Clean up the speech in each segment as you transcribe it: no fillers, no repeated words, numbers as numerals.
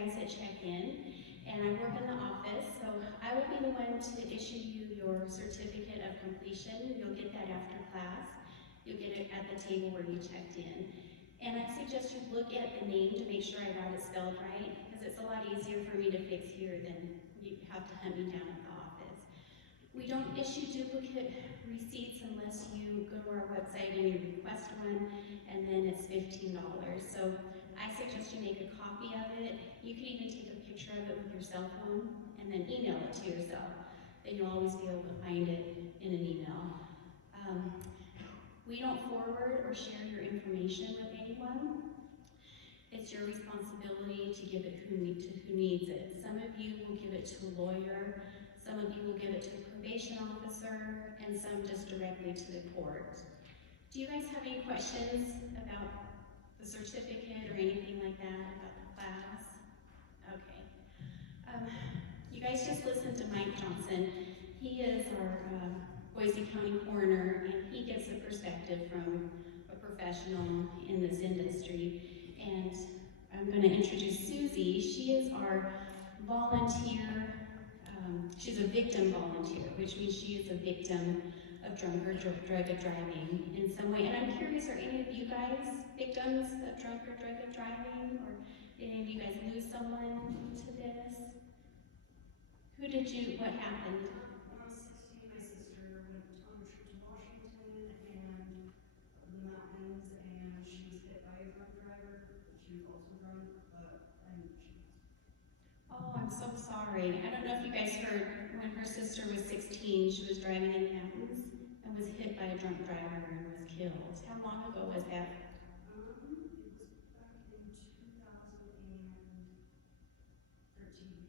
guys that check in, and I work in the office, so I will be the one to issue you your certificate of completion. You'll get that after class. You'll get it at the table where you checked in. And I suggest you look at the name to make sure I got it spelled right, because it's a lot easier for me to fix here than you have to hunt me down at the office. We don't issue duplicate receipts unless you go to our website and you request one, and then it's $15. So I suggest you make a copy of it. You can even take a picture of it with your cell phone and then email it to yourself. Then you'll always be able to find it in an email. We don't forward or share your information with anyone. It's your responsibility to give it to who needs it. Some of you will give it to a lawyer, some of you will give it to a probation officer, and some just directly to the court. Do you guys have any questions about the certificate or anything like that about the class? Okay. You guys just listened to Mike Johnson. He is our Boise County coroner, and he gives a perspective from a professional in this industry. And I'm going to introduce Susie. She is our volunteer. She's a victim volunteer, which means she is a victim of drunk or drug driving in some way. And I'm curious, are any of you guys victims of drunk or drug driving? Or did any of you guys lose someone to this? What happened? When I was 16, my sister went on a trip to Washington and the mountains, and she was hit by a drunk driver. She was also drunk, but I knew she was. Oh, I'm so sorry. I don't know if you guys heard, when her sister was 16, she was driving in the mountains and was hit by a drunk driver and was killed. How long ago was that? It was back in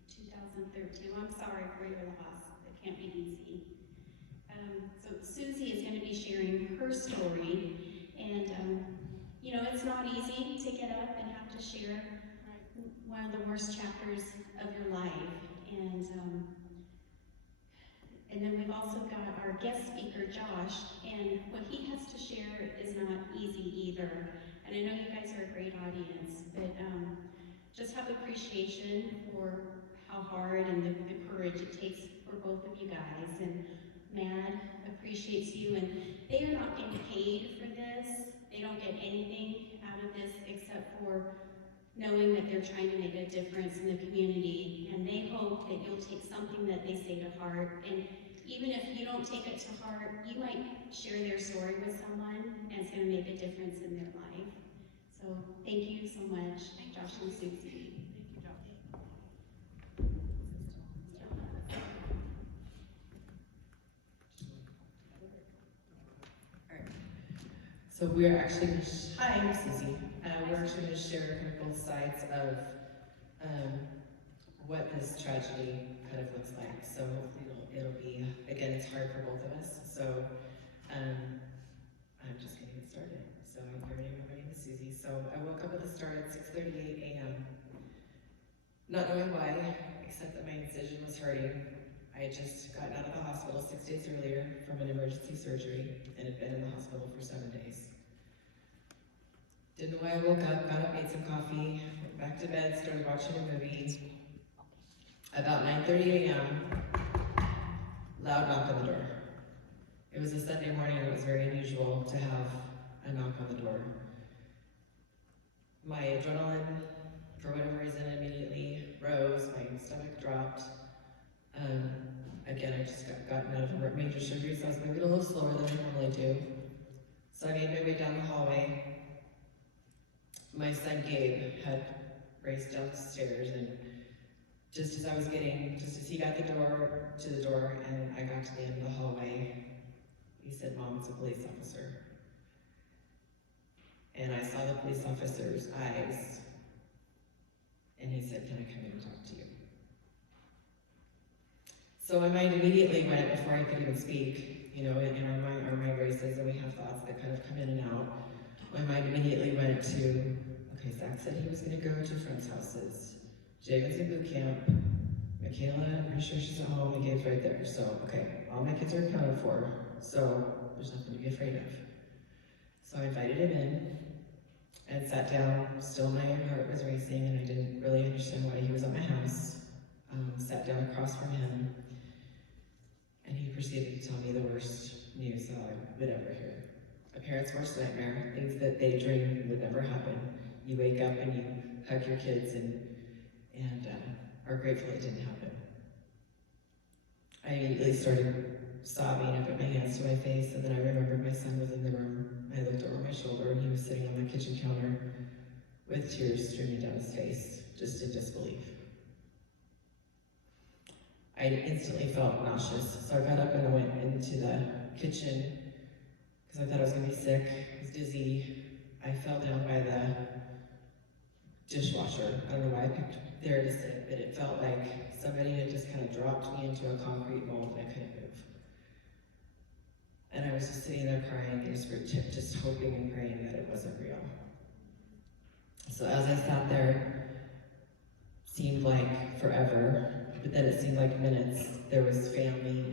2013. Well, I'm sorry for your loss. It can't be easy. So Susie is going to be sharing her story, and you know, it's not easy to get up and have to share one of the worst chapters of your life. And then we've also got our guest speaker, Josh, and what he has to share is not easy either. And I know you guys are a great audience, but just have appreciation for how hard and the courage it takes for both of you guys. And Mad appreciates you, and they are not getting paid for this. They don't get anything out of this except for knowing that they're trying to make a difference in the community, and they hope that you'll take something that they say to heart. And even if you don't take it to heart, you might share their story with someone, and it's going to make a difference in their life. So thank you so much, Josh and Susie. So we're actually going to, hi, I'm Susie. We're actually going to share kind of both sides of what this tragedy kind of looks like. So hopefully it'll be, again, it's hard for both of us. So I'm just going to get started. So my name is Susie. So I woke up at the start at 6:38 a.m. Not knowing why, except that my incision was hurting. I had just gotten out of the hospital 6 days earlier from an emergency surgery and had been in the hospital for 7 days. Didn't know why I woke up, got up, made some coffee, went back to bed, started watching a movie. About 9:30 a.m., loud knock on the door. It was a Sunday morning and it was very unusual to have a knock on the door. My adrenaline, for whatever reason, immediately rose, my stomach dropped. Again, I just gotten out of a major surgery, so I was moving a little slower than I normally do. So I made my way down the hallway. My son Gabe had raced downstairs, and just as he got to the door, and I got to the end of the hallway, he said, "Mom, it's a police officer." And I saw the police officer's eyes, and he said, "Can I come in and talk to you?" So my mind immediately went, before I could even speak, you know, in our mind races, and we have thoughts that kind of come in and out. My mind immediately went to, okay, Zach said he was going to go to friends' houses. Javen's in boot camp. Michaela, I'm pretty sure she's at home, and Gabe's right there. So, okay, all my kids are accounted for, so there's nothing to be afraid of. So I invited him in and sat down, still my heart was racing, and I didn't really understand why he was at my house. Sat down across from him, and he proceeded to tell me the worst news that I would ever hear. A parent's worst nightmare, things that they dream would never happen. You wake up and you hug your kids and are grateful it didn't happen. I immediately started sobbing. I put my hands to my face, and then I remembered my son was in the room. I looked over my shoulder, and he was sitting on the kitchen counter with tears streaming down his face, just in disbelief. I instantly felt nauseous, so I got up and I went into the kitchen because I thought I was going to be sick. I was dizzy. I fell down by the dishwasher. I don't know why I picked there to sit, but it felt like somebody had just kind of dropped me into a concrete mold and I couldn't move. And I was just sitting there crying, just hoping and praying that it wasn't real. So as I sat there, seemed like forever, but then it seemed like minutes. There was family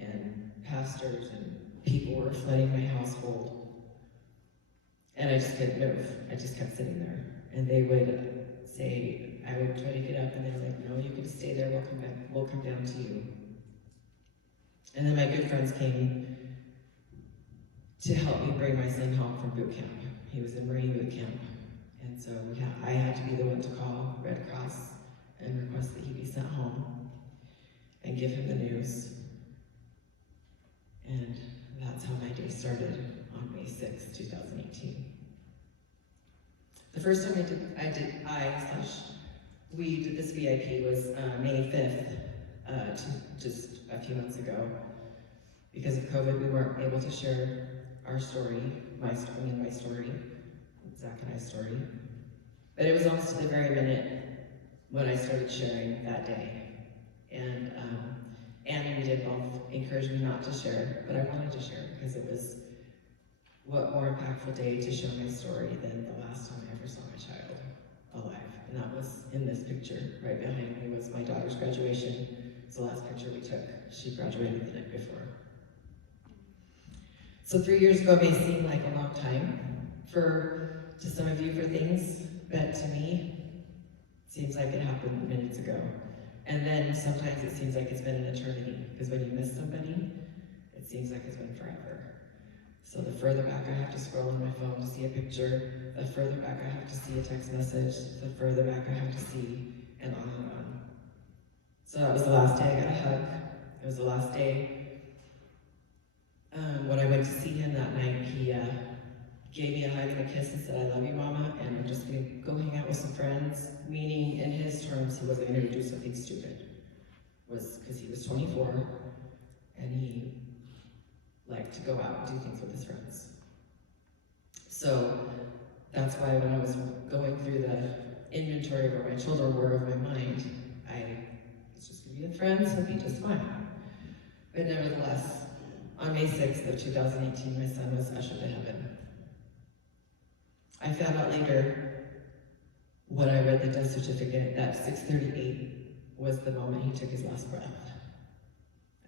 and pastors and people were flooding my household. And I just couldn't move. I just kept sitting there. And they would say, I would try to get up and they were like, no, you can stay there, we'll come down to you. And then my good friends came to help me bring my son home from boot camp. He was in Marine boot camp. And so I had to be the one to call Red Cross and request that he be sent home and give him the news. And that's how my day started on May 6, 2018. The first time we did this VIP was May 5th, just a few months ago. Because of COVID, we weren't able to share our story, my story, Zach and I's story. But it was almost to the very minute when I started sharing that day. And Anne and we did both encourage me not to share, but I wanted to share because it was what more impactful day to share my story than the last time I ever saw my child alive. And that was in this picture. Right behind me was my daughter's graduation. It's the last picture we took. She graduated the night before. So 3 years ago may seem like a long time to some of you for things, but to me, it seems like it happened minutes ago. And then sometimes it seems like it's been an eternity, because when you miss somebody, it seems like it's been forever. So the further back I have to scroll on my phone to see a picture, the further back I have to see a text message, the further back I have to see, and on and on. So that was the last day I got a hug. It was the last day. When I went to see him that night, he gave me a hug and a kiss and said, I love you, Mama, and I'm just gonna go hang out with some friends, meaning in his terms, he wasn't gonna do something stupid. Was because he was 24, and he liked to go out and do things with his friends. So that's why when I was going through the inventory of where my children were of my mind, I was just gonna be with friends, he'll be just fine. But nevertheless, on May 6th of 2018, my son was ushered to heaven. I found out later, when I read the death certificate, that 6:38 was the moment he took his last breath.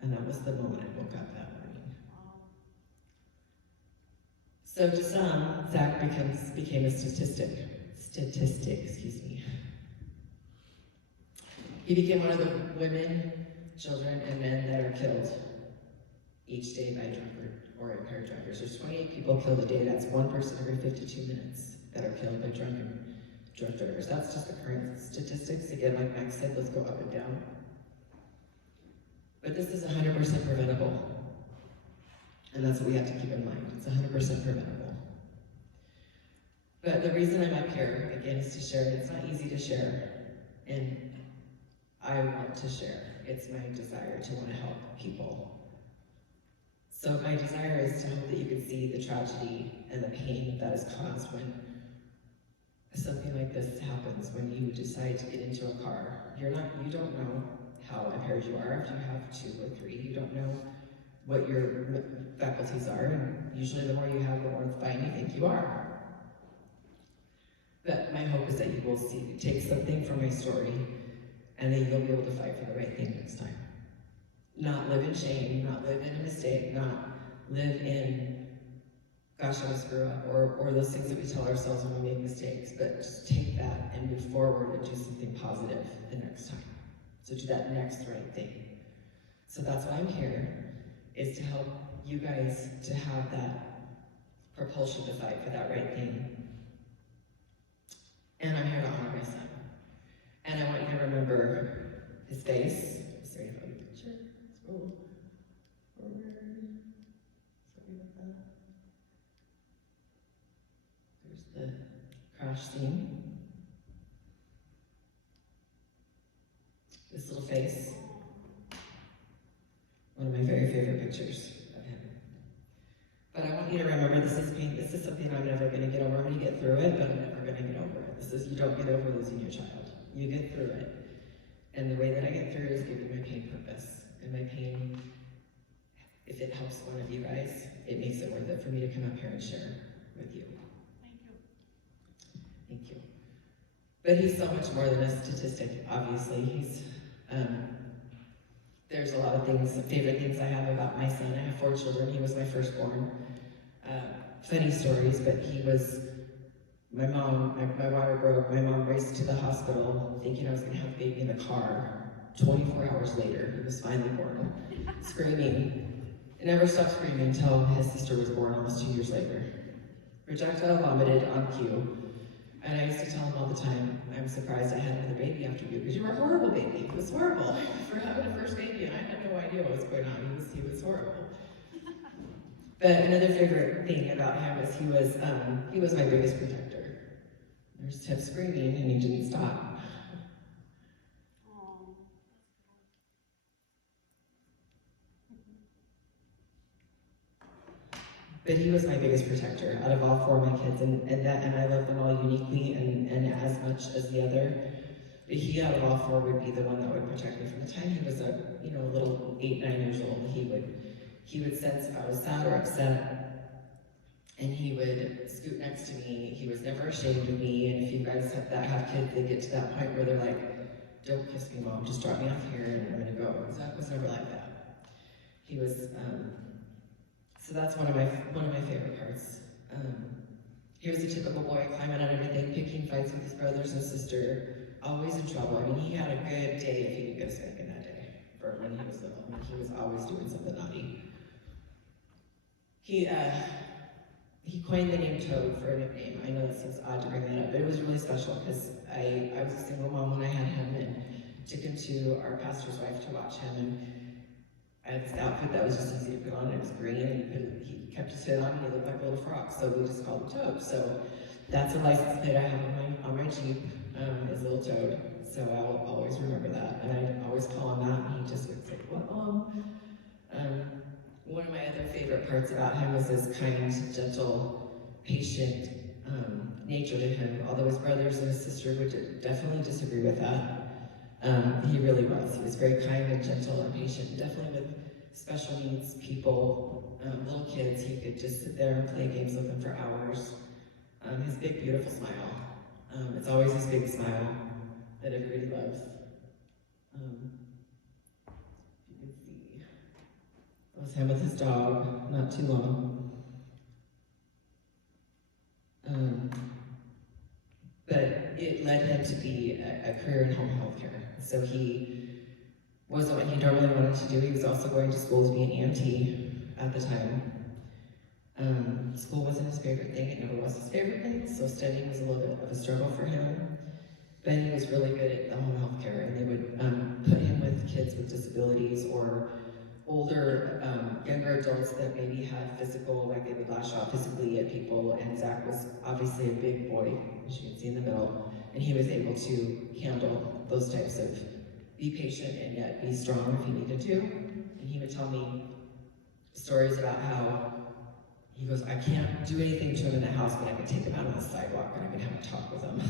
And that was the moment I woke up that morning. So to some, Zach became a statistic, excuse me. He became one of the women, children, and men that are killed each day by drunkard or impaired drivers. There's 28 people killed a day. That's one person every 52 minutes that are killed by drunk drivers. That's just the current statistics. Again, like Max said, let's go up and down. But this is 100% preventable. And that's what we have to keep in mind. It's 100% preventable. But the reason I'm up here, again, is to share. It's not easy to share. And I want to share. It's my desire to want to help people. So my desire is to hope that you can see the tragedy and the pain that is caused when something like this happens, when you decide to get into a car. You don't know how impaired you are. If you have 2 or 3, you don't know what your faculties are, and usually the more you have, the more fine you think you are. But my hope is that you will take something from my story, and then you'll be able to fight for the right thing next time. Not live in shame, not live in a mistake, not live in gosh, I screw up, or those things that we tell ourselves when we make mistakes, but just take that and move forward and do something positive the next time. So do that next right thing. So that's why I'm here, is to help you guys to have that propulsion to fight for that right thing. And I'm here to honor my son. And I want you to remember his face. Sorry if I'm a picture. Scroll forward. Sorry about that. There's the crash scene. This little face. One of my very favorite pictures of him. But I want you to remember this is pain. This is something I'm never going to get over. I'm going to get through it, but I'm never going to get over it. This is, you don't get over losing your child. You get through it. And the way that I get through it is giving my pain purpose. And my pain, if it helps one of you guys, it makes it worth it for me to come up here and share with you. Thank you. Thank you. But he's so much more than a statistic, obviously. He's, there's a lot of things, favorite things I have about my son. I have 4 children. He was my firstborn. Funny stories, but he was, my water broke. My mom raced to the hospital thinking I was gonna have a baby in the car. 24 hours later, he was finally born, screaming. I never stopped screaming until his sister was born almost 2 years later. Projectile vomited on cue. And I used to tell him all the time, I'm surprised I had another baby after you, because you were a horrible baby. It was horrible for having a first baby, and I had no idea what was going on. He was horrible. But another favorite thing about him is he was my biggest protector. There's Tim screaming, and he didn't stop. But he was my biggest protector out of all 4 of my kids, and I love them all uniquely and as much as the other. But he, out of all 4, would be the one that would protect me from the time he was a little 8, 9 years old. He would sense if I was sad or upset, and he would scoot next to me. He was never ashamed of me. And if you guys have kids, they get to that point where they're like, "Don't kiss me, Mom. Just drop me off here, and I'm gonna go." Zach was never like that. He was. So that's one of my favorite parts. He was a typical boy, climbing on everything, picking fights with his brothers and sister, always in trouble. I mean, he had a good day if he could get a spanking that day, for when he was little. I mean, he was always doing something naughty. He coined the name Toad for a nickname. I know that seems odd to bring that up, but it was really special because I was a single mom when I had him and took him to our pastor's wife to watch him. And I had this outfit that was just easy to put on. It was green, and he kept his fit on, and he looked like a little frog, so we just called him Toad. So that's a license plate I have on my Jeep, is Little Toad. So I'll always remember that, and I always call him that, and he just would say, "What, Mom?" One of my other favorite parts about him was his kind, gentle, patient nature to him. Although his brothers and his sister would definitely disagree with that. He really was. He was very kind and gentle and patient, definitely with special needs people, little kids. He could just sit there and play games with them for hours. His big, beautiful smile. It's always his big smile that everybody loves. You can see. That was him with his dog, not too long. But it led him to be a career in home health care. So he wasn't what he normally wanted to do. He was also going to school to be an EMT at the time. School wasn't his favorite thing. It never was his favorite thing. So studying was a little bit of a struggle for him. But he was really good at the home health care, and they would put him with kids with disabilities or older, younger adults that maybe had physical, like they would lash out physically at people, and Zach was obviously a big boy, as you can see in the middle, and he was able to handle those types of be patient and yet be strong if he needed to. And he would tell me stories about how he goes, I can't do anything to him in the house, but I can take him out on the sidewalk and I can have a talk with him.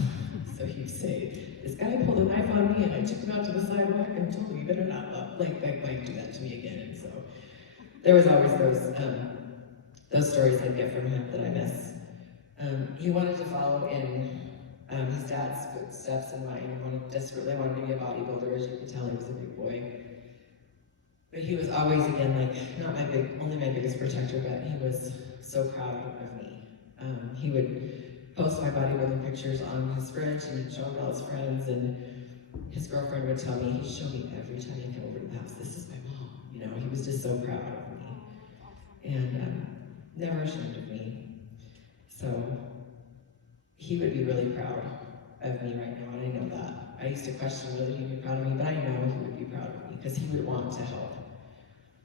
So he'd say, this guy pulled a knife on me and I took him out to the sidewalk and told him, you better not like do that to me again. And so there was always those stories I'd get from him that I miss. He wanted to follow in his dad's footsteps and mine. Desperately wanted to be a bodybuilder. As you can tell, he was a big boy. But he was always, again, like, not only my biggest protector, but he was so proud of me. He would post my bodybuilding pictures on his fridge, and he'd show them to all his friends, and his girlfriend would tell me, he'd show me every time he came over to the house, this is my mom. You know, he was just so proud of me, and never ashamed of me. So he would be really proud of me right now, and I know that. I used to question whether he'd be proud of me, but I know he would be proud of me, because he would want to help.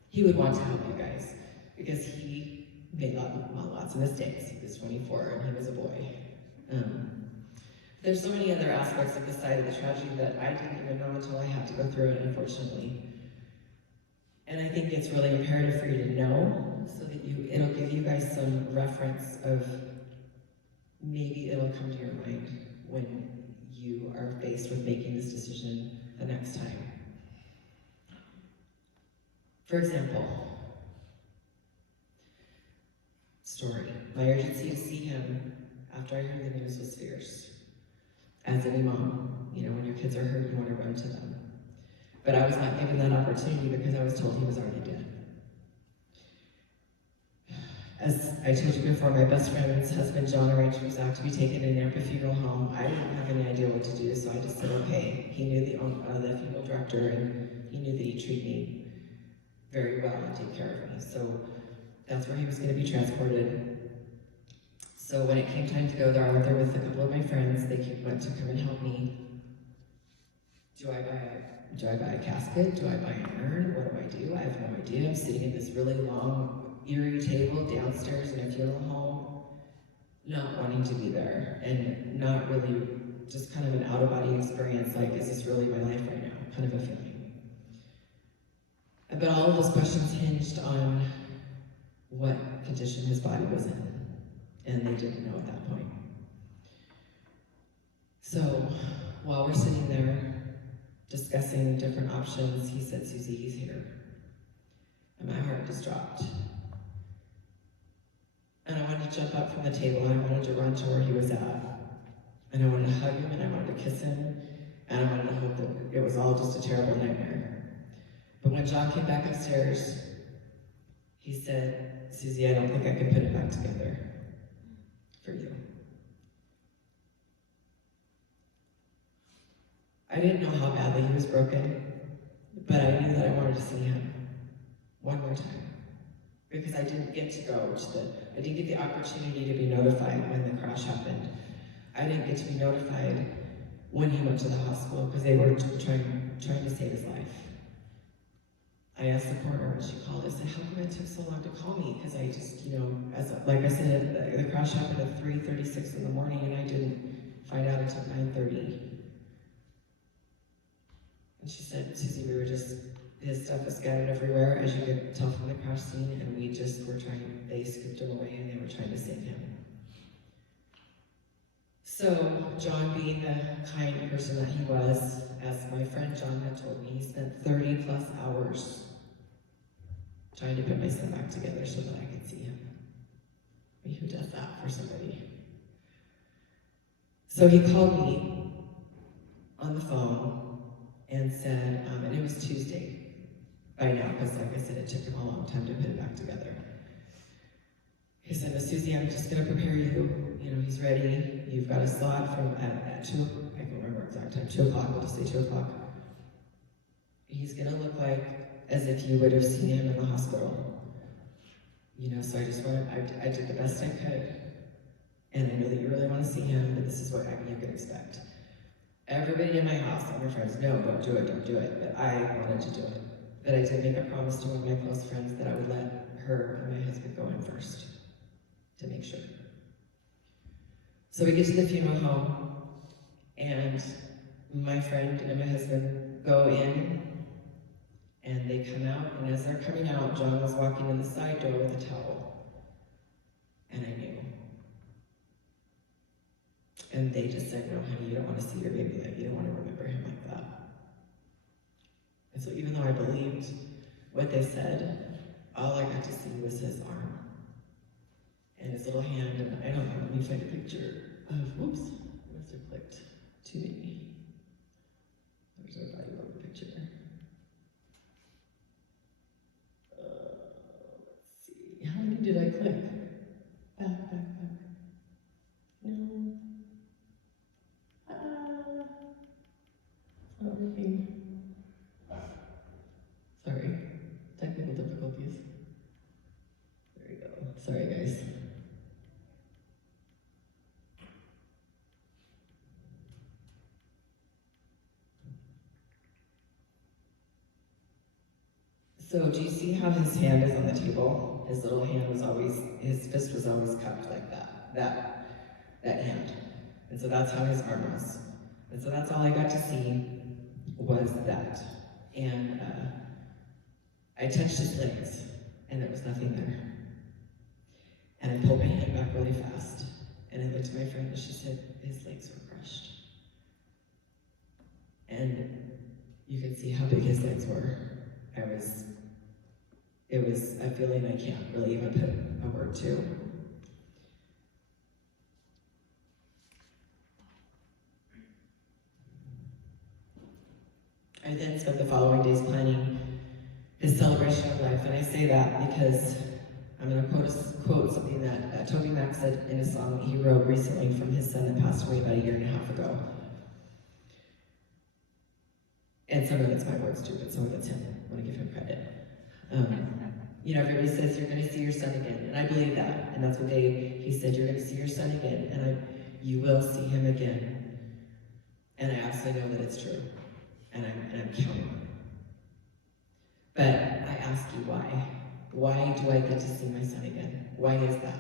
He would want to help you guys, because he made lots of mistakes. He was 24, and he was a boy. There's so many other aspects of this side of the tragedy that I didn't even know until I had to go through it, unfortunately. And I think it's really imperative for you to know, so that it'll give you guys some reference of, maybe it'll come to your mind when you are faced with making this decision the next time. For example, story. My urgency to see him after I heard the news was fierce. As any mom, you know, when your kids are hurt, you want to run to them. But I was not given that opportunity because I was told he was already dead. As I told you before, my best friend's husband, John, arranged for Zach to be taken to Nampa Funeral Home. I didn't have any idea what to do, so I just said, okay. He knew the funeral director, and he knew that he'd treat me very well and take care of me. So that's where he was going to be transported. So when it came time to go there, I went there with a couple of my friends. They went to come and help me. Do I buy a casket? Do I buy an urn? What do I do? I have no idea. I'm sitting at this really long, eerie table downstairs in a funeral home, not wanting to be there, and not really, just kind of an out-of-body experience, like, is this really my life right now? Kind of a feeling. But all of those questions hinged on what condition his body was in, and they didn't know at that point. So, while we're sitting there discussing different options, he said, Susie, he's here. And my heart just dropped. And I wanted to jump up from the table, and I wanted to run to where he was at. And I wanted to hug him, and I wanted to kiss him, and I wanted to hope that it was all just a terrible nightmare. But when John came back upstairs, he said, Susie, I don't think I can put it back together for you. I didn't know how badly he was broken, but I knew that I wanted to see him one more time. Because I didn't get to go I didn't get the opportunity to be notified when the crash happened. I didn't get to be notified when he went to the hospital because they were trying to save his life. I asked the coroner when she called, I said, how come it took so long to call me? Because I just, like I said, the crash happened at 3:36 in the morning, and I didn't find out until 9:30. And she said, Susie, his stuff was scattered everywhere, as you could tell from the crash scene, and they scooped him away, and they were trying to save him. So, John, being the kind person that he was, as my friend John had told me, he spent 30 plus hours trying to put my son back together so that I could see him. I mean, who does that for somebody? So he called me on the phone and said, and it was Tuesday by now, because like I said, it took him a long time to put it back together. He said, Susie, I'm just going to prepare you. He's ready. You've got a slot from at 2, I can't remember exact time, 2 o'clock, we'll just say 2 o'clock. He's going to look like as if you would have seen him in the hospital. So I did the best I could. And I know that you really want to see him, but this is what you can expect. Everybody in my house, all my friends, no, don't do it. But I wanted to do it. But I did make a promise to one of my close friends that I would let her and my husband go in first to make sure. So we get to the funeral home, and my friend and my husband go in, and they come out, and as they're coming out, John was walking in the side door with a towel. And I knew. And they just said, no, honey, you don't want to see your baby like, you don't want to remember him like that. And so even though I believed what they said, all I got to see was his arm and his little hand, and I don't know, let me find a picture of, whoops, I must have clicked too many. There's our body level picture. Let's see, how many did I click? So do you see how his hand is on the table? His little hand was always, his fist was always cupped like that hand. And so that's how his arm was. And so that's all I got to see was that. And I touched his legs, and there was nothing there. And I pulled my hand back really fast, and I looked at my friend, and she said, his legs were crushed. And you could see how big his legs were. It was a feeling I can't really even put a word to. I then spent the following days planning his celebration of life, and I say that because I'm going to quote something that Toby Mac said in a song that he wrote recently from his son that passed away about 1.5 years ago. And some of it's my words too, but some of it's him. I want to give him credit. You know, everybody says you're going to see your son again, and I believe that. And that's what he said, you're going to see your son again, and you will see him again. And I absolutely know that it's true, and I'm counting on it. But I ask you why? Why do I get to see my son again? Why is that?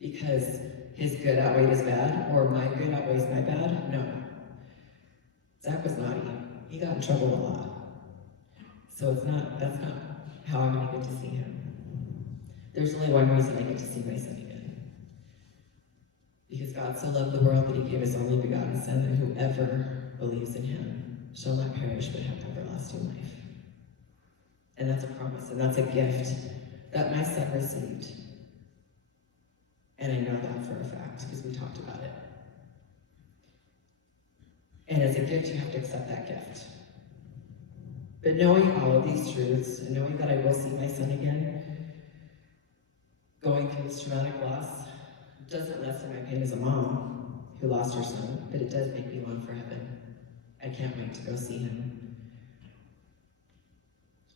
Because his good outweighed his bad, or my good outweighs my bad? No. Zach was naughty. He got in trouble a lot. So that's not how I'm going to get to see him. There's only one reason I get to see my son again. Because God so loved the world that he gave his only begotten Son, that whoever believes in him shall not perish but have everlasting life. And that's a promise, and that's a gift that my son received. And I know that for a fact, because we talked about it. And as a gift, you have to accept that gift. But knowing all of these truths, and knowing that I will see my son again, going through this traumatic loss, doesn't lessen my pain as a mom who lost her son, but it does make me long for heaven. I can't wait to go see him.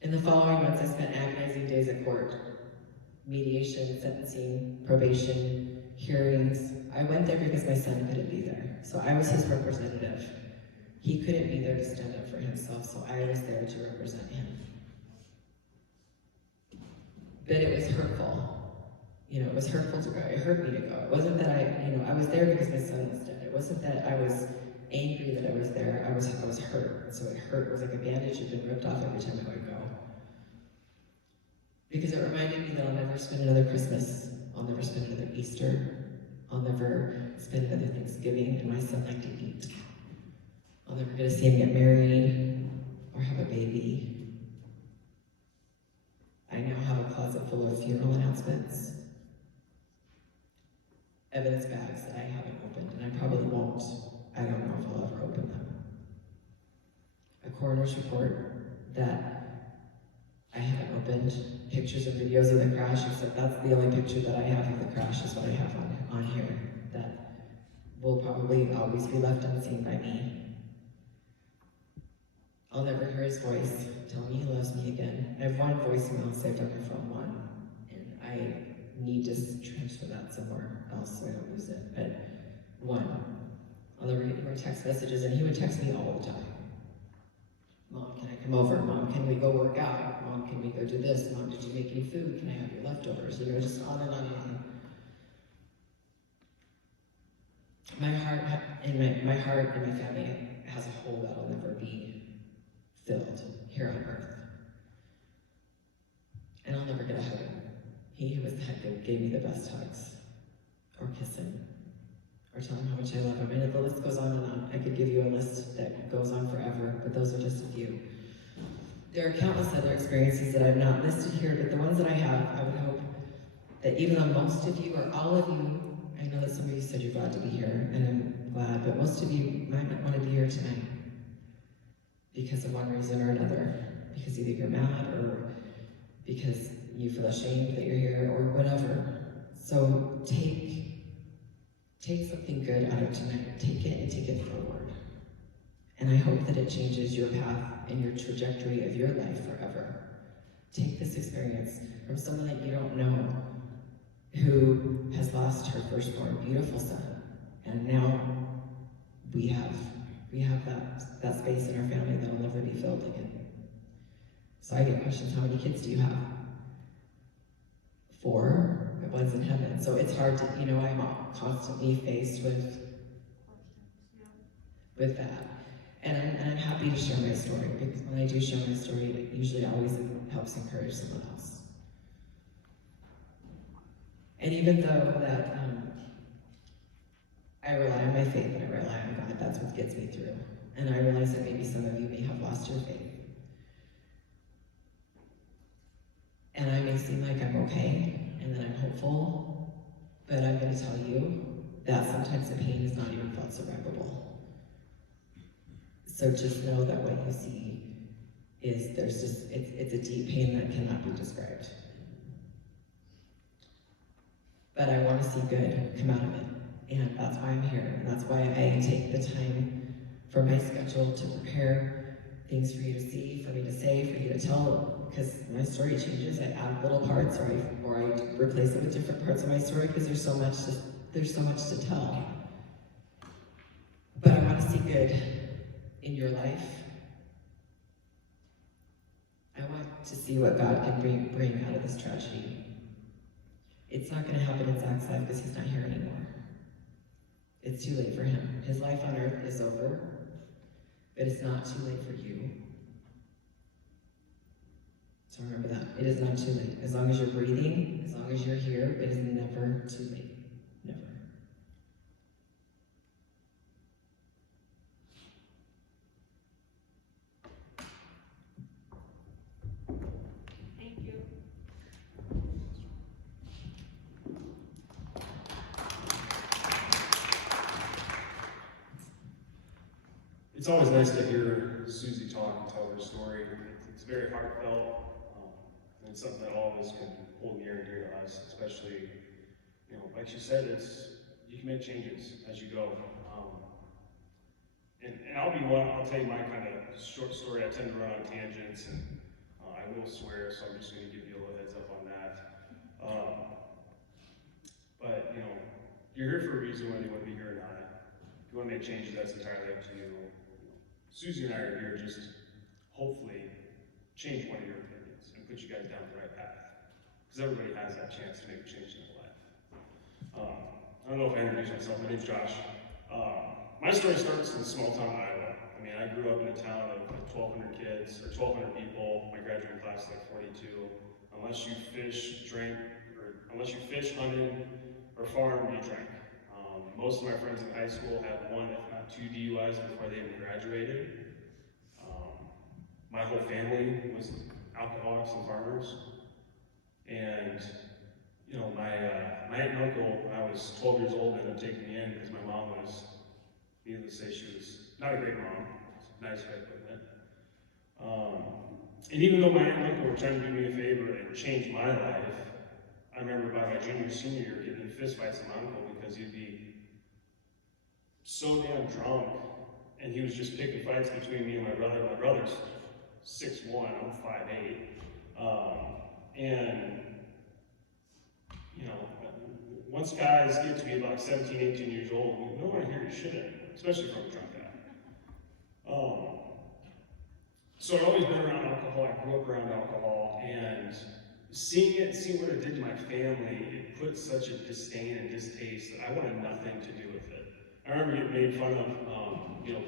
In the following months, I spent agonizing days at court. Mediation, sentencing, probation, hearings. I went there because my son couldn't be there. So I was his representative. He couldn't be there to stand up for himself, so I was there to represent him. But it was hurtful. You know, it was hurtful to go. It hurt me to go. It wasn't that I was there because my son was dead. It wasn't that I was angry that I was there. I was hurt. So it hurt. It was like a bandage had been ripped off every time I would go. Because it reminded me that I'll never spend another Christmas. I'll never spend another Easter. I'll never spend another Thanksgiving, and my son liked to eat. I'll never get to see him get married or have a baby. I now have a closet full of funeral announcements, evidence bags that I haven't opened, and I probably won't. I don't know if I'll ever open them. A coroner's report that I haven't opened, pictures and videos of the crash, except that's the only picture that I have of the crash is what I have on here, that will probably always be left unseen by me. I'll never hear his voice telling me he loves me again. I have one voicemail saved on my phone, one, and I need to transfer that somewhere else so I don't lose it, but one. I'll never get more text messages, and he would text me all the time. Mom, can I come over? Mom, can we go work out? Mom, can we go do this? Mom, did you make any food? Can I have your leftovers? You know, just on and on and on. My heart and my family has a hole that'll never be filled here on earth. And I'll never get a hug. He who was the head that gave me the best hugs, or kiss him, or tell him how much I love him. And the list goes on and on. I could give you a list that goes on forever, but those are just a few. There are countless other experiences that I've not listed here, but the ones that I have, I would hope that even though most of you, or all of you, I know that some of you said you're glad to be here, and I'm glad, but most of you might not want to be here tonight because of one reason or another, because either you're mad or because you feel ashamed that you're here or whatever. So take something good out of tonight. Take it and take it forward. And I hope that it changes your path and your trajectory of your life forever. Take this experience from someone that you don't know who has lost her firstborn beautiful son. And now we have that space in our family that will never be filled again. So I get questions, how many kids do you have? 4, but one's in heaven. So it's hard to, I'm constantly faced with that. And I'm happy to share my story, because when I do share my story, it usually always helps encourage someone else. And even though that I rely on my faith and I rely on God, that's what gets me through. And I realize that maybe some of you may have lost your faith. And I may seem like I'm okay, and that I'm hopeful, but I'm going to tell you that sometimes the pain is not even felt survivable. So just know that what you see is it's a deep pain that cannot be described. But I want to see good come out of it, and that's why I'm here, and that's why I take the time from my schedule to prepare things for you to see, for me to say, for you to tell, because my story changes. I add little parts, or I replace it with different parts of my story, because there's so much to tell. But I want to see good in your life. I want to see what God can bring out of this tragedy. It's not going to happen in Zach's life because he's not here anymore. It's too late for him. His life on earth is over, but it's not too late for you. So remember that. It is not too late. As long as you're breathing, as long as you're here, it is never too late. Never. Thank you. It's always nice to hear Susie talk and tell her story. It's very heartfelt, and it's something that all of us can hold near and dear to us, especially, like she said, you can make changes as you go. And I'll tell you my kind of short story. I tend to run on tangents, and I will swear, so I'm just going to give you a little heads up on that. But, you're here for a reason, whether you want to be here or not. If you want to make changes, that's entirely up to you. Susie and I are here just hopefully change one of your opinions and put you guys down the right path. Because everybody has that chance to make a change in their life. I don't know if I introduced myself. My name's Josh. My story starts in small town Iowa. I mean, I grew up in a town of 1,200 kids, or 1,200 people. My graduating class is like 42. Unless you fish, hunted, or farmed, you drank. Most of my friends in high school had 1, if not 2 DUIs before they even graduated. My whole family was alcoholics and farmers. And, my aunt and uncle, when I was 12 years old, ended up taking me in because my mom was, needless to say, she was not a great mom. Nice way to put it. And even though my aunt and uncle were trying to do me a favor and change my life, I remember by my junior, senior year getting in fist fights with my uncle because he'd be so damn drunk, and he was just picking fights between me and my brother. My brother's 6'1", I'm 5'8". And, once guys get to be about 17, 18 years old, we don't want to hear your shit anymore, especially from a drunk guy. So I've always been around alcohol. I grew up around alcohol, and seeing what it did to my family, it put such a disdain and distaste that I wanted nothing to do with it. I remember getting made fun of,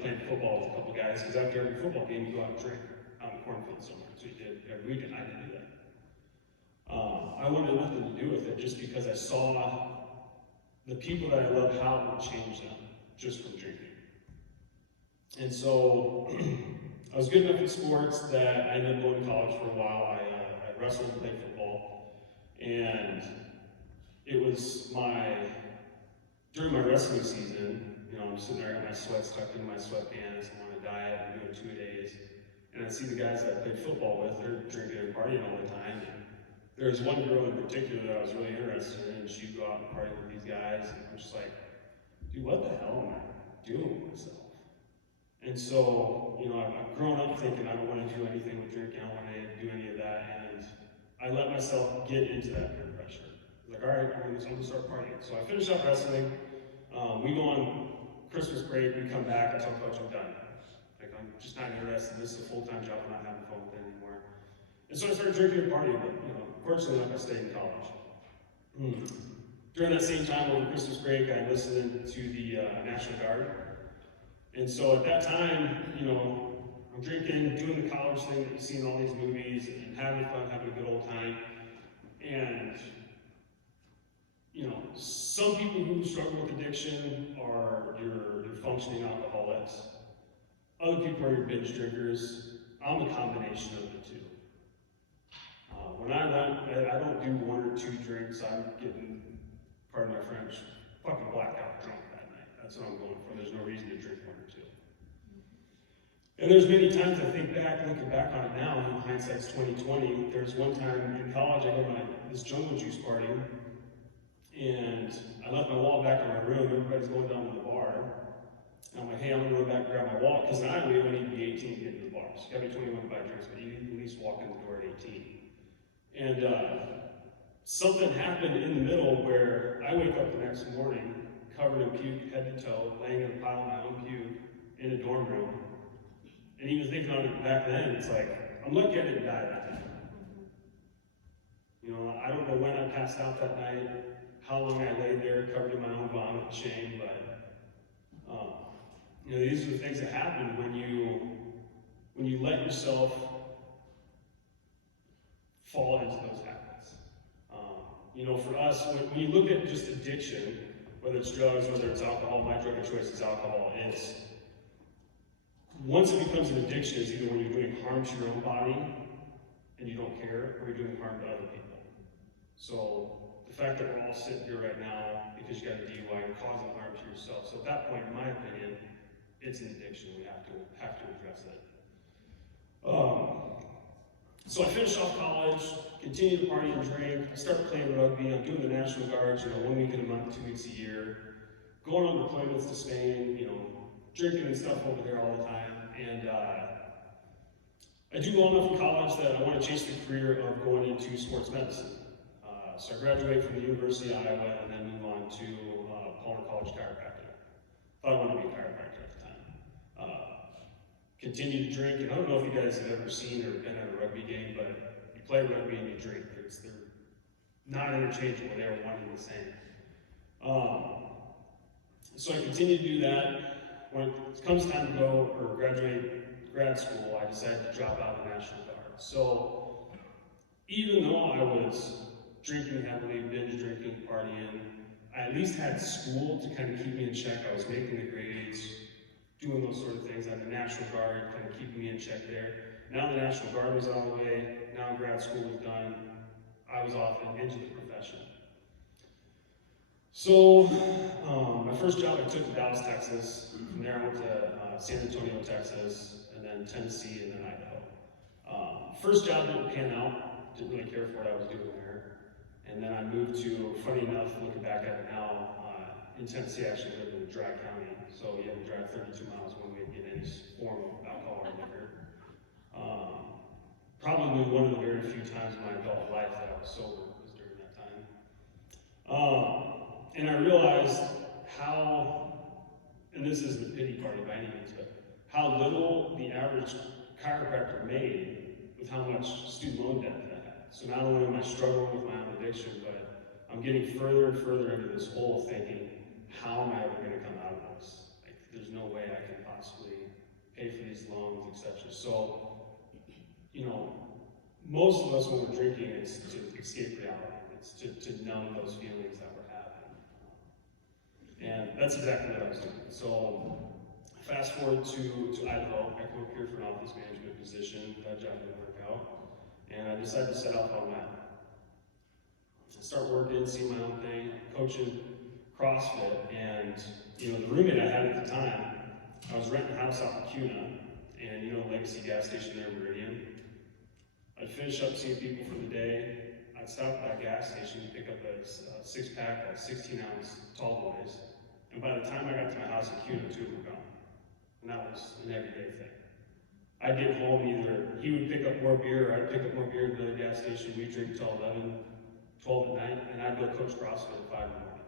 playing football with a couple guys, because after every football game, you go out and drink out in the cornfield somewhere. So you did every weekend. I didn't do that. I wanted nothing to do with it just because I saw the people that I love, how it would change them just from drinking. And so I was good enough in sports that I ended up going to college for a while. I wrestled and played football. And it was during my wrestling season, I'm sitting there, I got my sweats tucked into my sweatpants, I'm on a diet, I'm doing 2-a-days. And I see the guys that I played football with, they're drinking and partying all the time. And there was one girl in particular that I was really interested in, and she'd go out and party with these guys, and I'm just like, dude, what the hell am I doing with myself? And so, I've grown up thinking I don't want to do anything with drinking, I don't want to do any of that, and I let myself get into that peer pressure. I was like, all right, I'm going to start partying. So I finished up wrestling. We go on Christmas break, we come back, I tell Coach I'm done. Like, I'm just not interested, this is a full-time job, I'm not having fun with it anymore. And so I started drinking and partying, but fortunately enough, I stayed in college. During that same time over Christmas break, I enlisted into the National Guard. And so at that time, I'm drinking, doing the college thing that you see in all these movies, and having fun, having a good old time. And, some people who struggle with addiction are your functioning alcoholics. Other people are your binge drinkers. I'm a combination of the two. When I don't do one or two drinks. I'm getting, pardon my French, fucking blackout drunk that night. That's what I'm going for. There's no reason to drink one or two. And there's many times I think back, looking back on it now, in hindsight's 2020. There's one time in college, I go to this jungle juice party, and I left my wallet back in my room. Everybody's going down to the bar. And I'm like, hey, I'm gonna go back and grab my wallet, because I really only need to be 18 to get into the bar. So you gotta be 21 to buy drinks, but you need to at least walk in the door at 18. And something happened in the middle where I wake up the next morning covered in puke, head to toe, laying in a pile of my own puke in a dorm room. And even thinking on it back then, it's like, I'm lucky I didn't die that night. I don't know when I passed out that night, how long I laid there covered in my own vomit and shame, but these are the things that happen when you let yourself fall into those habits. For us, when you look at just addiction, whether it's drugs, whether it's alcohol, my drug of choice is alcohol. Once it becomes an addiction, it's either when you're doing harm to your own body and you don't care, or you're doing harm to other people. So the fact that we're all sitting here right now because you got a DUI, you're causing harm to yourself. So at that point, in my opinion, it's an addiction. We have to address it. So I finished off college, continued to party and drink. I started playing rugby. I'm doing the National Guards, 1 week in a month, 2 weeks a year. Going on deployments to Spain, drinking and stuff over there all the time. And I do well enough in college that I want to chase the career of going into sports medicine. So I graduated from the University of Iowa and then move on to Palmer College Chiropractic. Thought I wanted to be a chiropractor at the time. Continued to drink, and I don't know if you guys have ever seen or been at a rugby game, but you play rugby and you drink. They're not interchangeable, they're one and the same. So I continued to do that. When it comes time to go or graduate grad school, I decided to drop out of the National Guard. So even though I was drinking heavily, binge drinking, partying, I at least had school to kind of keep me in check. I was making the grades, doing those sort of things. I had the National Guard kind of keeping me in check there. Now the National Guard was on the way. Now grad school was done. I was off and into the profession. So my first job I took in Dallas, Texas. From there I went to San Antonio, Texas, and then Tennessee, and then Idaho. First job didn't pan out. Didn't really care for what I was doing there. And then I moved to, funny enough, looking back at it now, in Tennessee I actually lived in Dry County. So you had to drive 32 miles one way to get any form of alcohol or liquor. Probably one of the very few times in my adult life that I was sober was during that time. And I realized how, and this isn't a pity party by any means, but how little the average chiropractor made with how much student loan debt that I had. So not only am I struggling with my own addiction, but I'm getting further and further into this hole thinking, how am I ever going to come out of this? Like, there's no way I can possibly pay for these loans, etc. So, most of us when we're drinking, it's to escape reality. It's to numb those feelings that we're having. And that's exactly what I was doing. So, fast forward to Idaho. I come up here for an office management position. That job didn't work out. And I decided to set out on my own. I start working, see my own thing, coaching CrossFit, and the roommate I had at the time, I was renting a house out in Cuna, and Legacy gas station there in Meridian. I'd finish up seeing people for the day. I'd stop at that gas station to pick up a 6-pack of 16-ounce tall boys, and by the time I got to my house in Cuna, 2 were gone. And that was an everyday thing. I'd get home, either he would pick up more beer, or I'd pick up more beer at another gas station. We'd drink till 11, 12 at night, and I'd go coach CrossFit at 5 in the morning.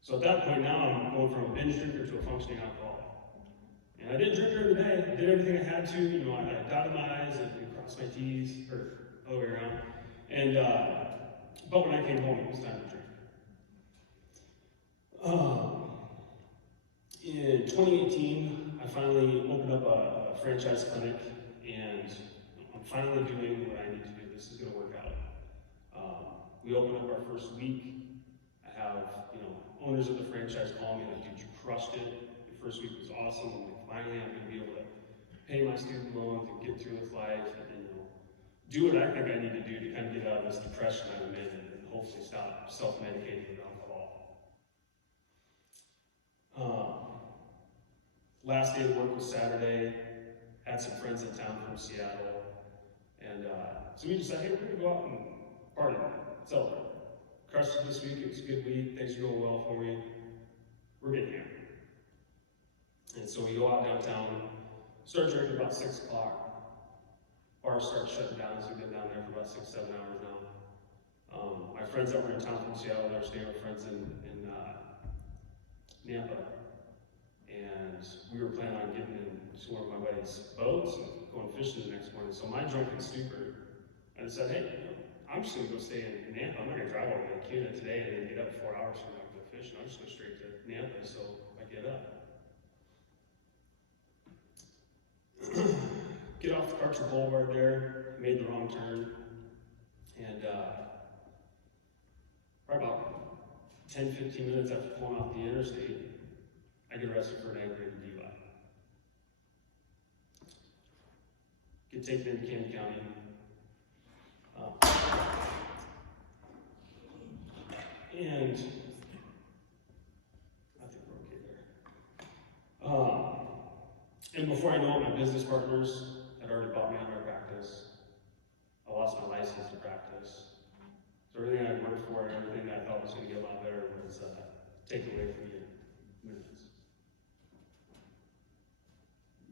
So at that point now, I'm going from a binge drinker to a functioning alcoholic. And I didn't drink during the day. I did everything I had to. I dotted my I's and crossed brush my teeth, or other way around. And, but when I came home, it was time to drink. In 2018, I finally opened up a franchise clinic, and I'm finally doing what I need to do. This is going to work out. We opened up our first week. I have, owners of the franchise call me like, dude, you crushed it. Your first week was awesome. I'm like, finally, I'm going to be able to pay my student loans and get through with life, and do what I think I need to do to kind of get out of this depression I'm in, and hopefully stop self-medicating with alcohol. Last day of work was Saturday. Had some friends in town from Seattle, and so we decided, hey, we're going to go out and party, celebrate. Crushed it this week. It was a good week. Things are going well for me. We're getting here. And so we go out downtown, start drinking about 6 o'clock. Bars start shutting down, so we've been down there for about 6-7 hours now. My friends that were in town from Seattle, they're staying with friends in Nampa. And we were planning on getting into one of my buddy's boats and going fishing the next morning. So my drunken stupor, I decided, hey, I'm just gonna go stay in Nampa. I'm not gonna drive over to Cuna today and then get up 4 hours from there to go fishing. I'll just go straight to Nampa so I get up. Get off the Karcher Boulevard there, made the wrong turn, and probably about 10-15 minutes after pulling off the interstate, I get arrested for an aggravated DUI. Get taken into Camden County. And I think we're okay there. And before I know it, my business partners had already bought me out of my practice. I lost my license to practice. So everything I worked for and everything that I thought was going to get a lot better was taken away from me in minutes.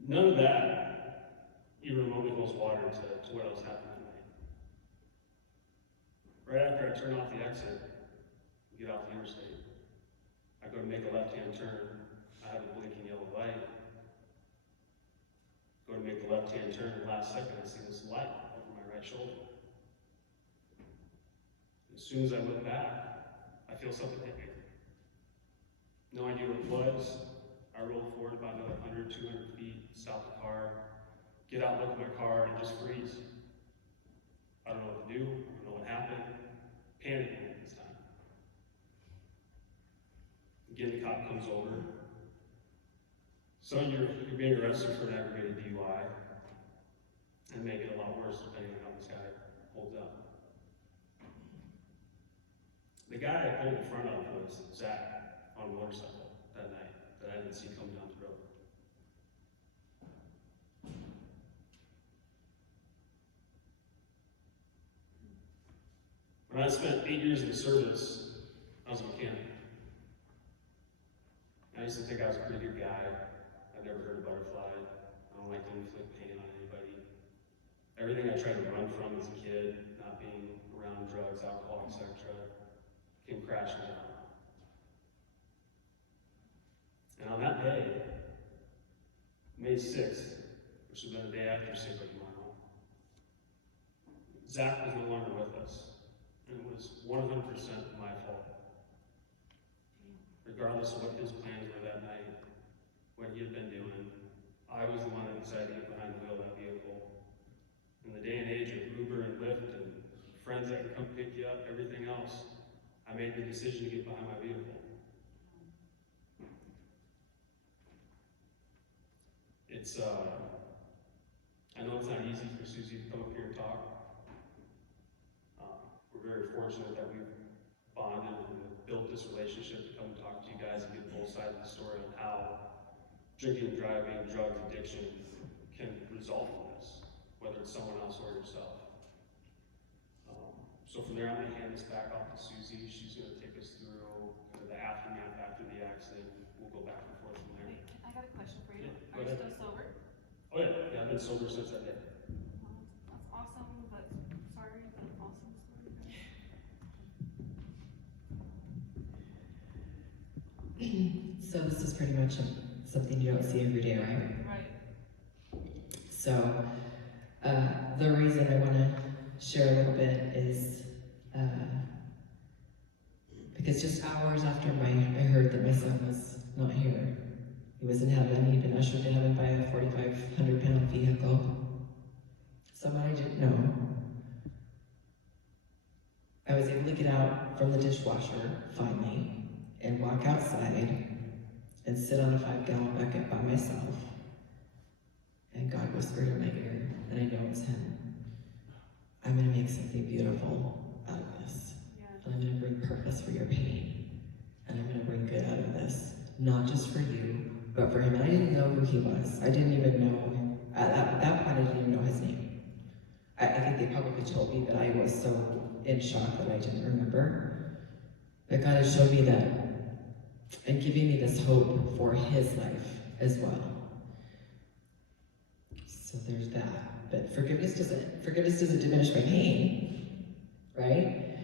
None of that even remotely holds water to what else happened tonight. Right after I turn off the exit, get off the interstate, I go to make a left-hand turn. I have a blinking yellow light. Go to make the left-hand turn, and last second I see this light over my right shoulder. As soon as I look back, I feel something hit me. No idea what it was. I roll forward about another 100, 200 feet, stop the car, get out, look at my car, and just freeze. I don't know what to do, I don't know what happened. Panicking at this time. Again, the cop comes over. So you're being arrested for an aggravated DUI, and make it a lot worse depending on how this guy holds up. The guy I pulled in front of was Zach on a motorcycle that night that I didn't see come down the road. When I spent 8 years in the service, I was a mechanic. I used to think I was a pretty good guy. I've never heard a butterfly. I don't like to inflict pain on anybody. Everything I tried to run from as a kid, not being around drugs, alcohol, etc., came crashing down. And on that day, May 6th, which would have been the day after Cinco de Mayo, Zach was no longer with us. And it was 100% my fault. Regardless of what his plans were that night, what he had been doing, I was the one that decided to get behind the wheel of that vehicle. In the day and age of Uber and Lyft and friends that could come pick you up, everything else, I made the decision to get behind my vehicle. It's, I know it's not easy for Susie to come up here and talk. We're very fortunate that we've bonded and built this relationship to come talk to you guys and get both sides of the story on how drinking, driving, drug addiction can result in this, whether it's someone else or yourself. So from there, I'm going to hand this back off to Susie. She's going to take us through the aftermath after the accident. We'll go back and forth from there. Wait, I got a question for you. Yeah, Are go you ahead. still sober? Oh yeah, I've been sober since that day. That's awesome, but sorry, but awesome story. So this is pretty much something you don't see every day, right? Right. So The reason I want to share a little bit is because just hours after I heard that my son was not here, he was in heaven, he'd been ushered to heaven by a 4,500-pound vehicle, someone I didn't know. I was able to get out from the dishwasher, finally, and walk outside and sit on a 5-gallon bucket by myself. And God whispered in my ear, and I know it's him. I'm gonna make something beautiful out of this. And I'm gonna bring purpose for your pain. And I'm gonna bring good out of this. Not just for you, but for him. And I didn't know who he was. I didn't even know, at that point I didn't even know his name. I think they probably told me, but I was so in shock that I didn't remember. But God has showed me that and giving me this hope for his life as well. So there's that. But forgiveness doesn't diminish my pain, right?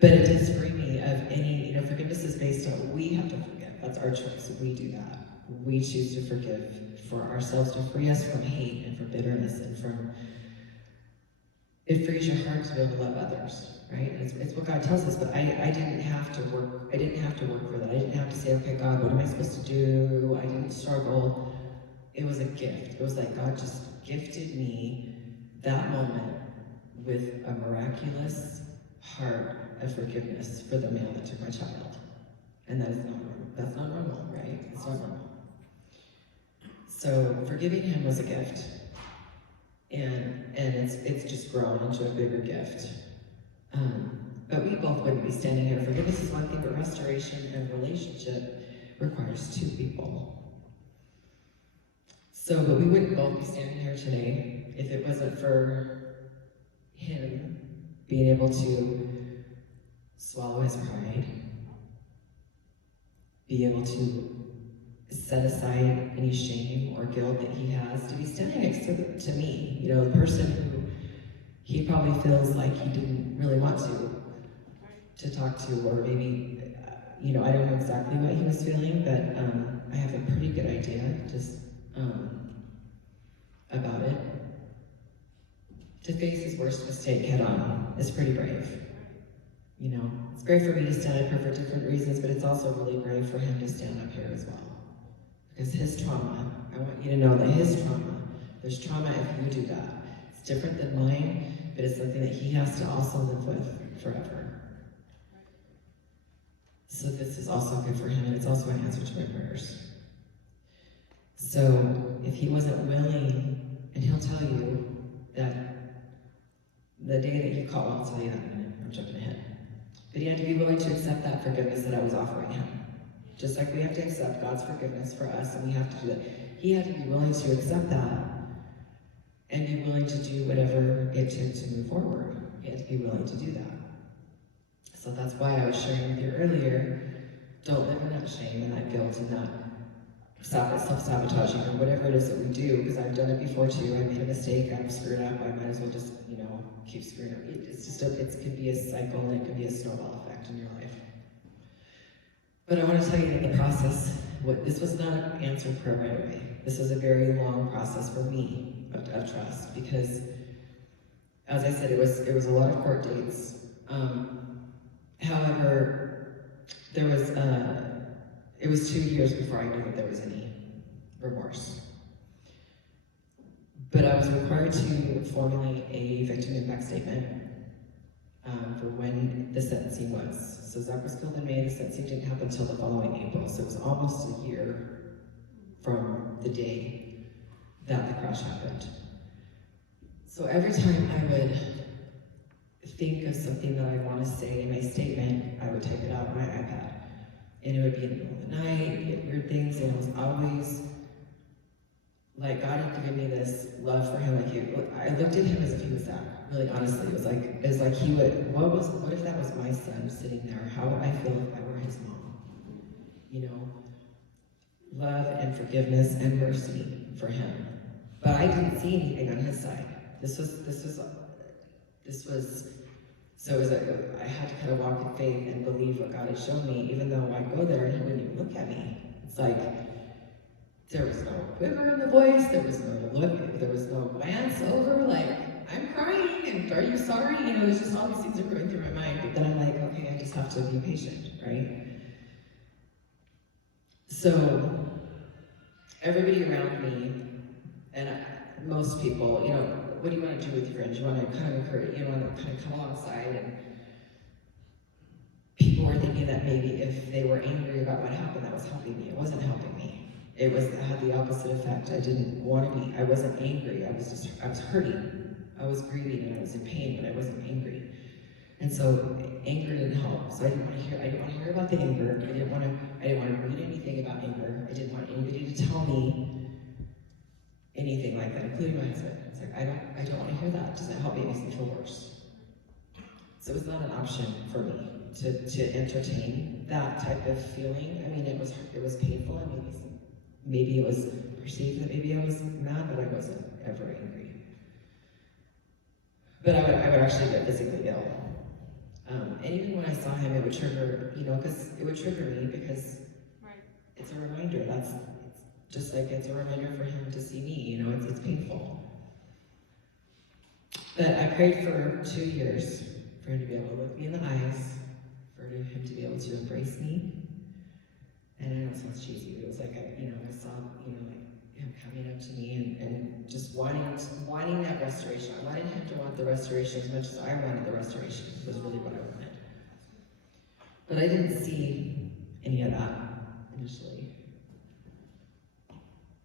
But it does free me of any, forgiveness is based on, we have to forgive. That's our choice. We do that. We choose to forgive for ourselves, to free us from hate and from bitterness and from, it frees your heart to be able to love others, right? It's what God tells us, but I didn't have to work for that. I didn't have to say, okay, God, what am I supposed to do? I didn't struggle. It was a gift. It was like God just gifted me that moment with a miraculous heart of forgiveness for the man that took my child. And that's not normal, right? It's not normal. So forgiving him was a gift. And it's just grown into a bigger gift. But we both wouldn't be standing here. Forgiveness is one thing, but restoration and relationship requires two people. So, but we wouldn't both be standing here today if it wasn't for him being able to swallow his pride, be able to set aside any shame or guilt that he has, to be standing next to me, the person who he probably feels like he didn't really want to talk to, or maybe, I don't know exactly what he was feeling, but I have a pretty good idea, just about it. To face his worst mistake head on is pretty brave. It's brave for me to stand up here for different reasons, but it's also really brave for him to stand up here as well. Because his trauma, I want you to know that his trauma, there's trauma if you do that. It's different than mine, but it's something that he has to also live with forever. So this is also good for him, and it's also an answer to my prayers. So if he wasn't willing, and he'll tell you that the day that you call, I'll tell you that in a minute, I'm jumping ahead. But he had to be willing to accept that forgiveness that I was offering him. Just like we have to accept God's forgiveness for us, and we have to do that. He had to be willing to accept that and be willing to do whatever it took to move forward. He had to be willing to do that. So that's why I was sharing with you earlier, don't live in that shame and that guilt and that self-sabotaging or whatever it is that we do, because I've done it before too. I made a mistake, I'm screwed up, I might as well just, keep screwing up. It could be a cycle, and it could be a snowball effect in your life. But I want to tell you that the process, this was not an answered prayer right away. This was a very long process for me of trust, because, as I said, it was a lot of court dates. However, it was 2 years before I knew that there was any remorse. But I was required to formulate a victim impact statement for when the sentencing was. So Zach was killed in May, the sentencing didn't happen until the following April, so it was almost a year from the day that the crash happened. So every time I would think of something that I want to say in my statement, I would type it out on my iPad. And it would be in the middle of the night, get weird things, and it was always like God had given me this love for him. I looked at him as if he was that. Really, honestly, it was like he would. What if that was my son sitting there? How would I feel if I were his mom? Love and forgiveness and mercy for him. But I didn't see anything on his side. This was. So it was I had to kind of walk in faith and believe what God had shown me, even though I'd go there and he wouldn't even look at me. It's like, There was no quiver in the voice, there was no look, there was no glance over, like, I'm crying, and are you sorry? You know, there's just all these things are going through my mind, but then I'm like, okay, I just have to be patient, right? So, everybody around me, and most people, you know, what do you want to do with your friends? You want to kind of encourage, you want to kind of come alongside, and people were thinking that maybe if they were angry about what happened, that was helping me. It wasn't helping me. It had the opposite effect. I didn't want to be. I wasn't angry. I was hurting. I was grieving and I was in pain, but I wasn't angry. And so anger didn't help. So I didn't want to hear about the anger. I didn't want to read anything about anger. I didn't want anybody to tell me anything like that, including my husband. It's like I don't want to hear that. It doesn't help me. It makes me feel worse. So it was not an option for me to entertain that type of feeling. I mean, it was painful, and maybe it was perceived that maybe I was mad, but I wasn't ever angry. But I would actually get physically ill. And even when I saw him, it would trigger, you know, because it would trigger me because it's a reminder. It's just like it's a reminder for him to see me, you know, it's painful. But I prayed for 2 years for him to be able to look me in the eyes, for him to be able to embrace me. And I know it sounds cheesy, but it was like, I saw, like him coming up to me and just wanting that restoration. I wanted him to want the restoration as much as I wanted the restoration, was really what I wanted. But I didn't see any of that initially.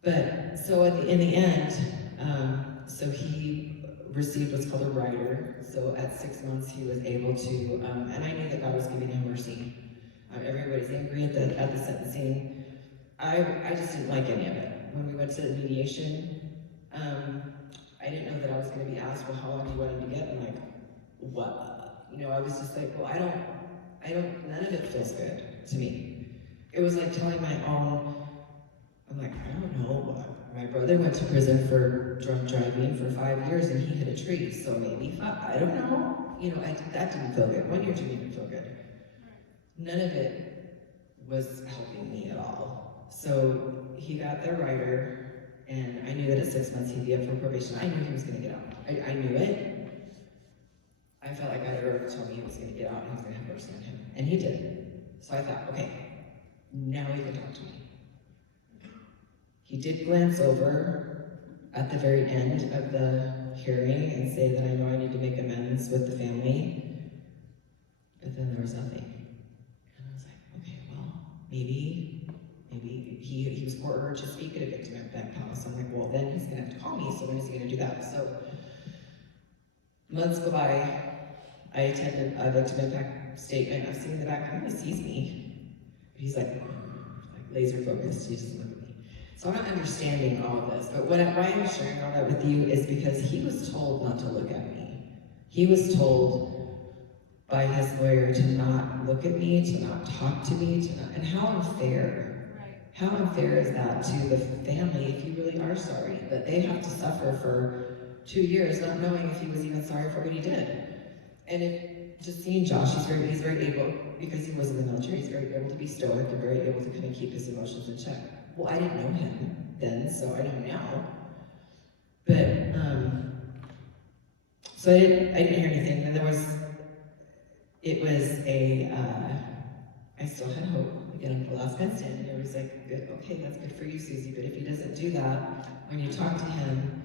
But, so in the end, so he received what's called a rider. So at 6 months, he was able to, and I knew that God was giving him mercy. Everybody's angry at the sentencing. I just didn't like any of it. When we went to mediation, I didn't know that I was going to be asked, well, how long do you want him to get? I'm like, what? You know, I was just like, well, none of it feels good to me. It was like telling my own, I'm like, I don't know. My brother went to prison for drunk driving for 5 years and he hit a tree, so maybe 5, I don't know. You know, that didn't feel good. 1 year didn't even feel good. None of it was helping me at all. So he got the rider, and I knew that at 6 months he'd be up for probation. I knew he was going to get out. I knew it. I felt like God already told me he was going to get out and I was going to have mercy on him. And he did. So I thought, okay, now he can talk to me. He did glance over at the very end of the hearing and say that I know I need to make amends with the family. But then there was nothing. Maybe he was ordered to speak at a victim impact panel. So I'm like, well, then he's gonna have to call me, so when is he gonna do that? So months go by, I attended a victim impact statement. I'm sitting in the back, he sees me. He's like laser focused, he doesn't look at me. So I'm not understanding all of this, but why I'm sharing all that with you is because he was told not to look at me. He was told by his lawyer to not look at me, to not talk to me, and how unfair. Right. How unfair is that to the family if you really are sorry, that they have to suffer for 2 years not knowing if he was even sorry for what he did. And just seeing Josh, he's very able, because he was in the military, he's very able to be stoic and very able to kind of keep his emotions in check. Well, I didn't know him then, so I know now. But, so I didn't hear anything, and I still had hope. Again, I'm the last man standing. I was like, good, okay, that's good for you, Susie, but if he doesn't do that, when you talk to him,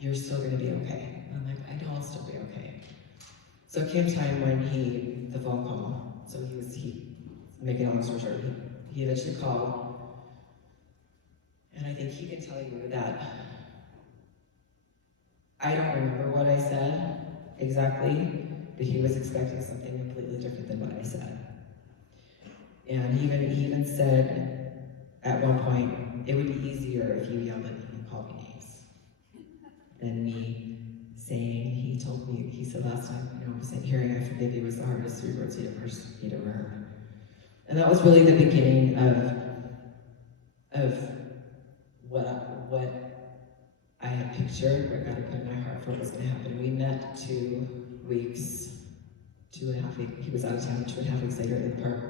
you're still gonna be okay. And I'm like, I know I'll still be okay. So it came time when the phone call, so making a long story short, he eventually called, and I think he can tell you that I don't remember what I said exactly, but he was expecting something completely different than what I said. And he even said at one point, it would be easier if you yelled at me and called me names than me saying, he said last time, hearing I forgive you was the hardest 3 words he'd ever heard. And that was really the beginning of what I had pictured, what God had put in my heart for what was going to happen. We met 2 weeks, 2.5 weeks, he was out of town 2.5 weeks later in the park.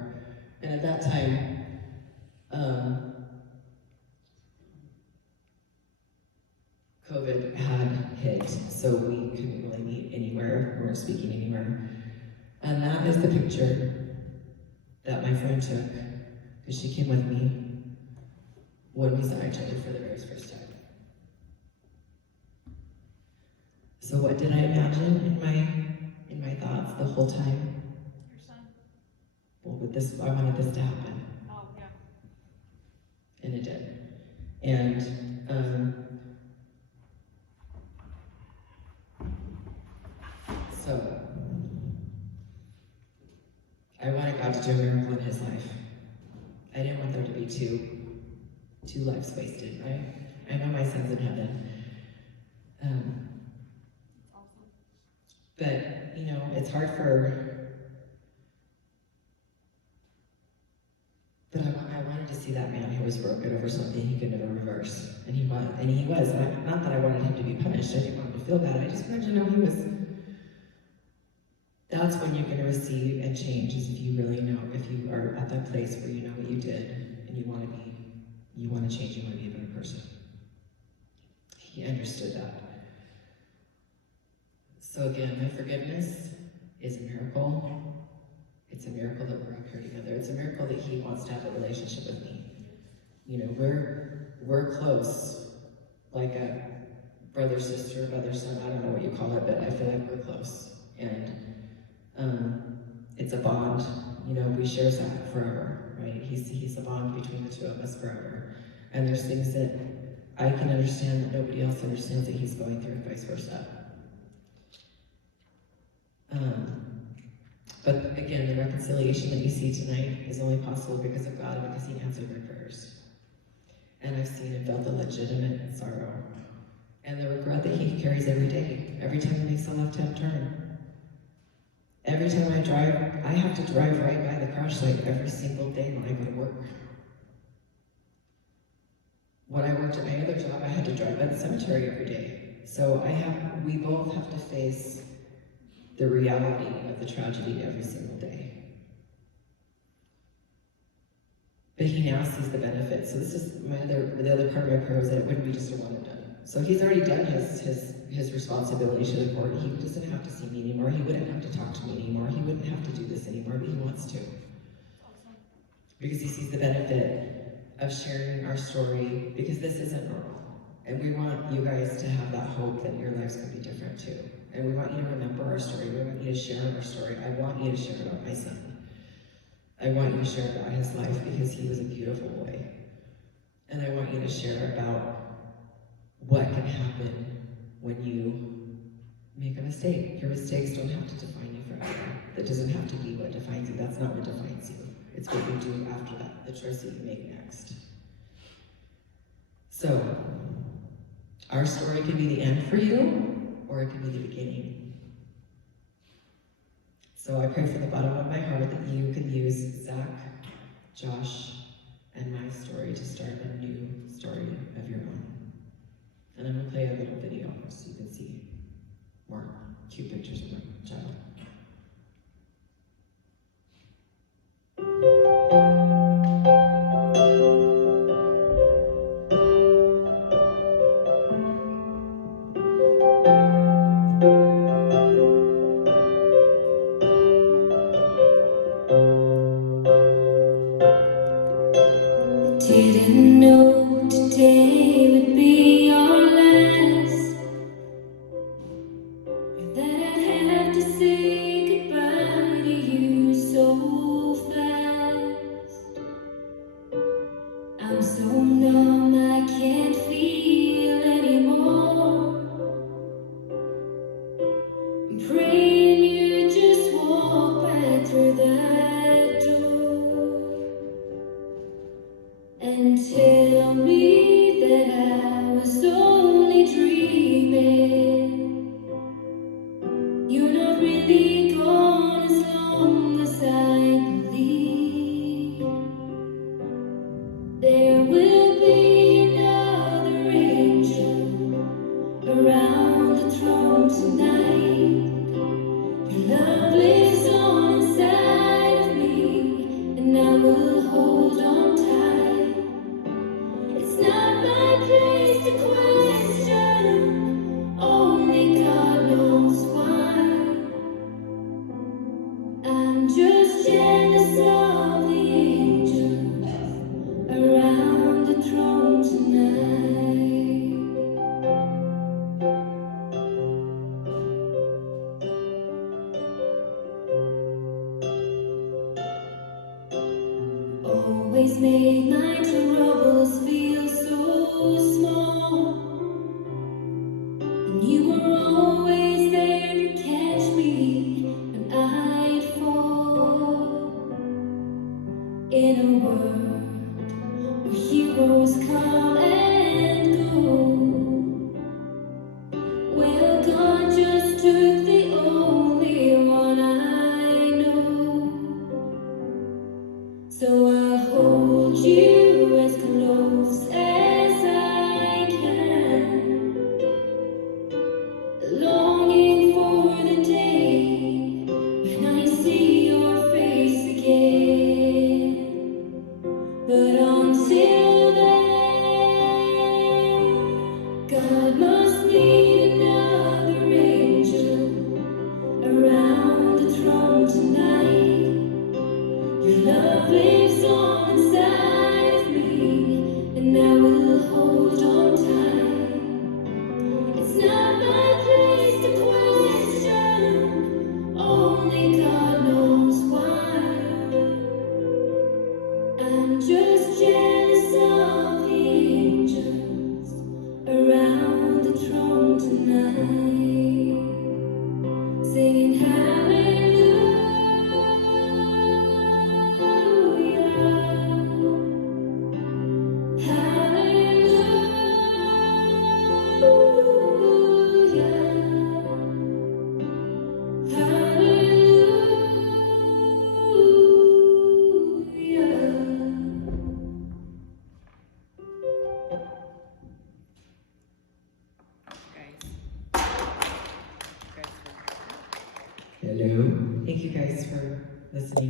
And at that time, COVID had hit, so we couldn't really meet anywhere or speaking anywhere. And that is the picture that my friend took, because she came with me when we saw each other for the very first time. So what did I imagine in my thoughts the whole time? Your son? Well, with this, I wanted this to happen, Oh, yeah. and it did. And so I wanted God to do a miracle in his life. I didn't want there to be two lives wasted, right? I know my son's in heaven. Awesome. But, you know, it's hard but I wanted to see that man who was broken over something he could never reverse. And he was. Not that I wanted him to be punished, I didn't want him to feel bad, I just wanted to know he was. That's when you're going to receive and change, is if you really know, if you are at that place where you know what you did, and you want to change, you want to be a better person. He understood that. So again, my forgiveness is a miracle. It's a miracle that we're up here together. It's a miracle that he wants to have a relationship with me. You know, we're close, like a brother, sister, mother, son, I don't know what you call it, but I feel like we're close. And it's a bond, you know, we share that forever, right? He's a bond between the two of us forever. And there's things that I can understand that nobody else understands that he's going through, and vice versa. But again, the reconciliation that you see tonight is only possible because of God and because he answered their prayers. And I've seen and felt the legitimate sorrow and the regret that he carries every day, every time he makes a left-hand turn. Every time I drive, I have to drive right by the crash site every single day when I go to work. When I worked at my other job, I had to drive by the cemetery every day. So we both have to face the reality of the tragedy every single day. But he now sees the benefit. So this is the other part of my prayer, was that it wouldn't be just a one and done. So he's already done his responsibility to the court. He doesn't have to see me anymore. He wouldn't have to talk to me anymore. He wouldn't have to do this anymore, but he wants to. Awesome. Because he sees the benefit of sharing our story, because this isn't normal. And we want you guys to have that hope that your lives could be different too. And we want you to remember our story. We want you to share our story. I want you to share about my son. I want you to share about his life, because he was a beautiful boy. And I want you to share about what can happen when you make a mistake. Your mistakes don't have to define you forever. That doesn't have to be what defines you. That's not what defines you. It's what you do after that, the choice that you make next. So, our story can be the end for you, or it can be the beginning. So I pray from the bottom of my heart that you can use Zach, Josh, and my story to start a new story of your own. And I'm going to play a little video so you can see more cute pictures of my child. Didn't know today would be our last, or that I'd have to say goodbye to you so fast. I'm so numb I can't feel anymore. I'm praying you just walk right through that door and tell me that I was only dreaming. You're not really gone as long as I believe. There will be another angel around the throne tonight. Your love lives on inside of me, and I will hold on tight. It's not my place to question always made my troubles feel so small, and you were always there to catch me when I'd fall. In a world where heroes come and go, well, God just took the only one I know. So I'll hold you as close as I can, longing for the day when I see your face again. But until then, God must need another angel around the throne tonight. Your love lives on inside of me, and I will hold on tight. It's not my place to question, only God knows why. I'm just jealous of the angels around the throne tonight, singing hallelujah, Hello. Thank you guys for listening.